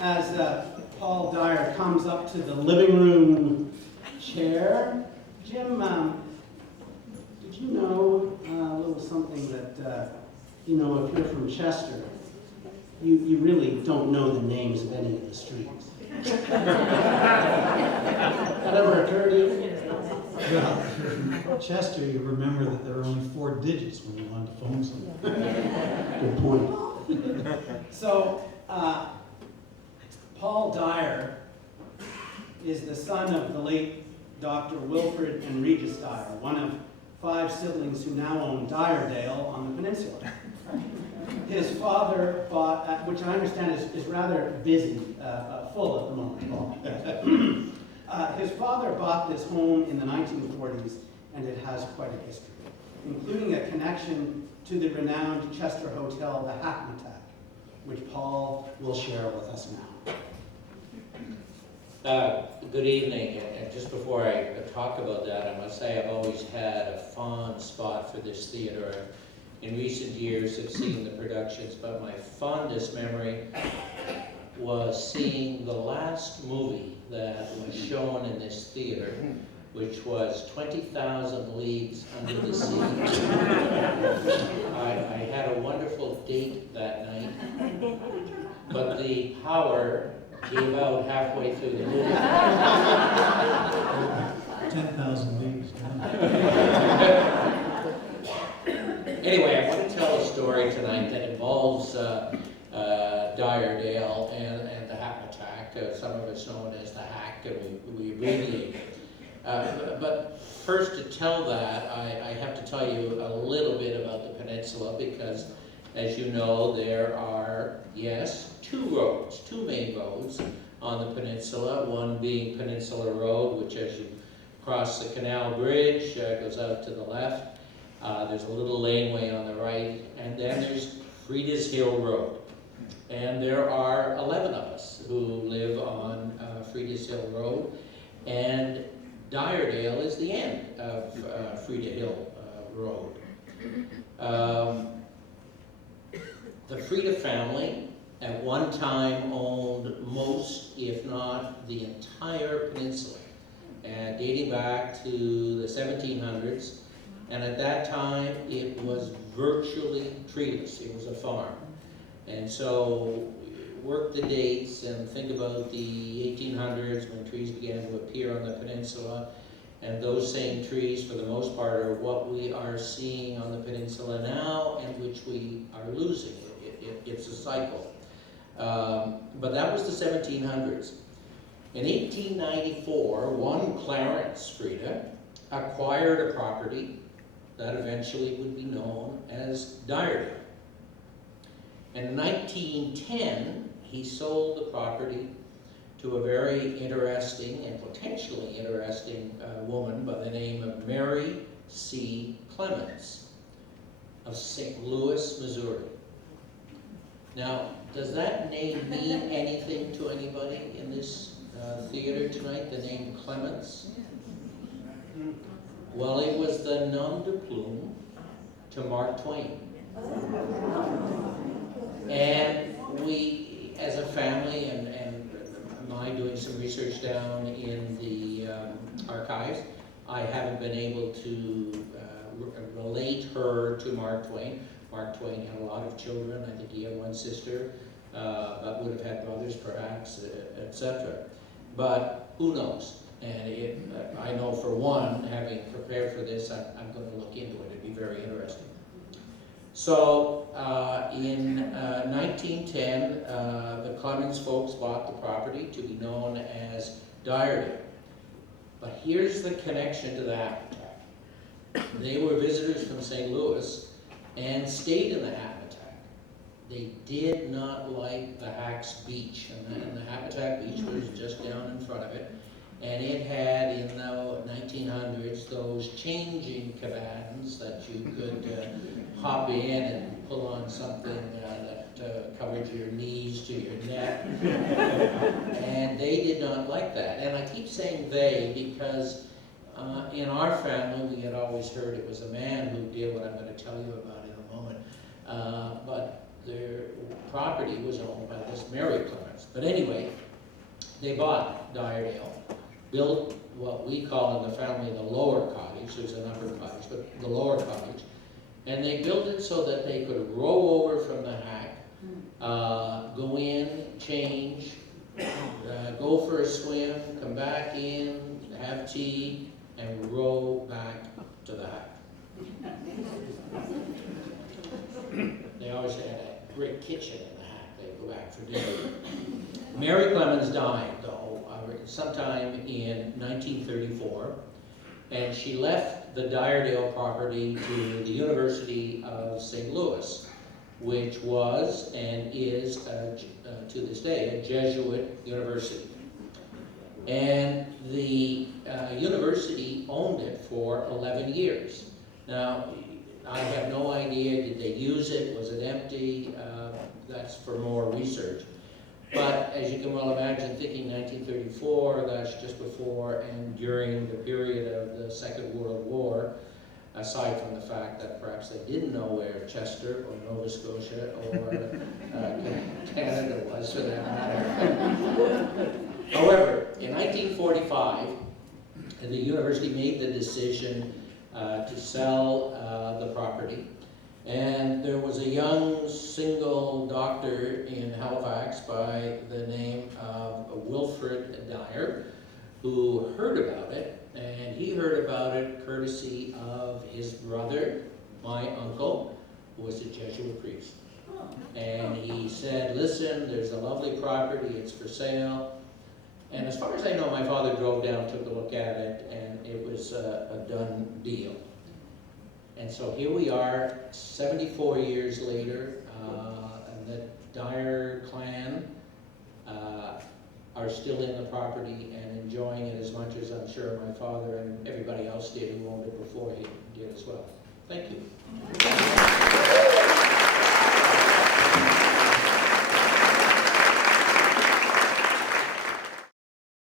as Paul Dyer comes up to the living room chair. Jim, did you know a little something that, you know, if you're from Chester, you really don't know the names of any of the streets. That ever occurred to you? Well, Chester, you remember that there are only 4 digits when you want to phone someone. Good point. So, Paul Dyer is the son of the late Dr. Wilfred and Regis Dyer, one of 5 siblings who now own Dyerdale on the peninsula. His father bought, which I understand is rather busy, full at the moment, Paul. His father bought this home in the 1940s, and it has quite a history, including a connection to the renowned Chester hotel, the Hackmatack, which Paul will share with us now. Good evening, and just before I talk about that, I must say I've always had a fond spot for this theater. In recent years I've seen the productions, but my fondest memory was seeing the last movie that was shown in this theater, which was 20,000 Leagues Under the Sea. I had a wonderful date that night, but the power gave out halfway through the movie. 10,000 leagues. Anyway, I want to tell a story tonight that involves Dyerdale and the Hackmatack. Some of us know it as the Hack, and we abbreviate it. But first, to tell that, I have to tell you a little bit about the peninsula, because as you know, there are, yes, 2 main roads on the peninsula, one being Peninsula Road, which as you cross the canal bridge goes out to the left. There's a little laneway on the right, and then there's Frida's Hill Road. And there are 11 of us who live on Frida's Hill Road, and Dyerdale is the end of Frieda Hill Road. The Frieda family at one time owned most, if not the entire peninsula, dating back to the 1700s. And at that time, it was virtually treeless. It was a farm. And so work the dates and think about the 1800s when trees began to appear on the peninsula. And those same trees, for the most part, are what we are seeing on the peninsula now and which we are losing. It's a cycle. But that was the 1700s. In 1894, one Clarence Frieda acquired a property that eventually would be known as Dyerdale. In 1910, he sold the property to a very interesting and potentially interesting woman by the name of Mary C. Clemens of St. Louis, Missouri. Now, does that name mean anything to anybody in this theater tonight, the name Clemens? Well, it was the nom de plume to Mark Twain. And we, as a family, and I doing some research down in the archives, I haven't been able to relate her to Mark Twain. Mark Twain had a lot of children. I think he had one sister, but would have had brothers perhaps, etc. But who knows? And I know for one, having prepared for this, I'm going to look into it. It'd be very interesting. So in 1910, the Clemens folks bought the property to be known as Dyerdale. But here's the connection to the Hackmatack. They were visitors from St. Louis and stayed in the Hackmatack. They did not like the Hack's beach, and the Hackmatack beach was just down in front of it. And it had, in the 1900s, those changing cabins that you could hop in and pull on something that covered your knees to your neck. And they did not like that. And I keep saying they because in our family, we had always heard it was a man who did what I'm going to tell you about in a moment. But their property was owned by this Mary Clemens. But anyway, they bought Dyerdale, built what we call in the family the lower cottage. There's an upper cottage, but the lower cottage. And they built it so that they could row over from the hack, go in, change, go for a swim, come back in, have tea, and row back to the hack. They always had a great kitchen in the hack. They'd go back for dinner. Mary Clemens died, though, sometime in 1934, and she left the Dyerdale property to the University of St. Louis, which was and is, to this day, a Jesuit university. And the university owned it for 11 years. Now, I have no idea, did they use it, was it empty? That's for more research. But as you can well imagine, thinking 1934, that's just before and during the period of the Second World War, aside from the fact that perhaps they didn't know where Chester or Nova Scotia or Canada was for that matter. However, in 1945, the university made the decision to sell the property. And there was a young single doctor in Halifax by the name of Wilfred Dyer who heard about it, and he heard about it courtesy of his brother, my uncle, who was a Jesuit priest. And he said, listen, there's a lovely property, it's for sale. And as far as I know, my father drove down, took a look at it, and it was a done deal. And so here we are, 74 years later, and the Dyer clan are still in the property and enjoying it as much as I'm sure my father and everybody else did who owned it before he did as well. Thank you.